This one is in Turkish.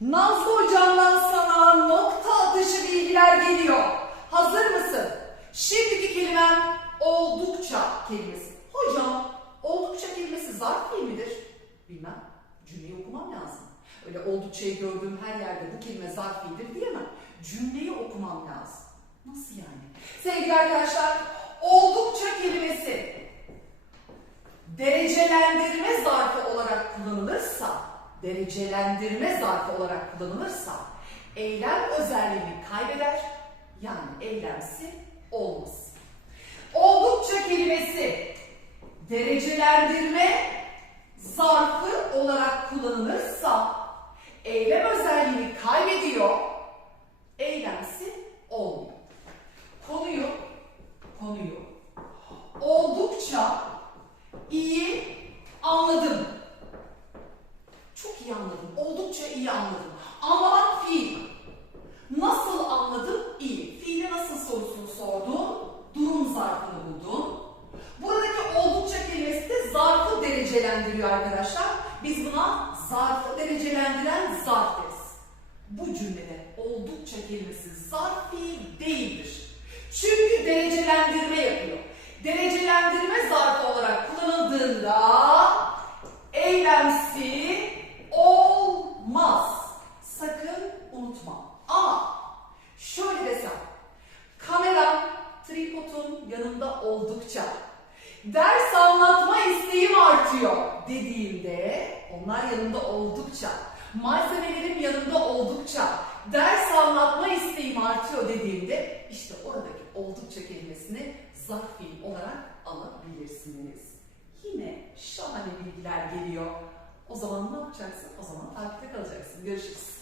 Nazlı hocamdan sana nokta atışı bilgiler geliyor. Hazır mısın? Şimdiki kelimem oldukça kelimesi. Hocam oldukça kelimesi zarf değil midir? Bilmem. Cümleyi okumam lazım. Öyle oldukçayı gördüğüm her yerde bu kelime zarf değildir diyemem. Cümleyi okumam lazım. Nasıl yani? Sevgili arkadaşlar, oldukça kelimesi derecelendirme zarfı olarak kullanılırsa, derecelendirme zarfı olarak kullanılırsa eylem özelliğini kaybeder, yani eylemsi olmaz. Oldukça kelimesi derecelendirme zarfı olarak kullanılırsa eylem özelliğini kaybediyor, eylemsi olmuyor. Konuyu, konuyu oldukça iyi anladım. Çok iyi anladım. Oldukça iyi anladım. Anlamak fiil. Nasıl anladım? İyi. Fiili nasıl sorusunu sordum. Durum zarfını buldum. Buradaki oldukça kelimesi de zarfı derecelendiriyor arkadaşlar. Biz buna zarfı derecelendiren zarf deriz. Bu cümlede oldukça kelimesi zarf fiil değildir. Çünkü derecelendirme yapıyor. Oldukça ders anlatma isteğim artıyor dediğimde onlar yanında oldukça malzemelerim yanında oldukça ders anlatma isteğim artıyor dediğimde işte oradaki oldukça kelimesini zarf fiil olarak alabilirsiniz. Yine şahane bilgiler geliyor. O zaman ne yapacaksın? O zaman takipte kalacaksın. Görüşürüz.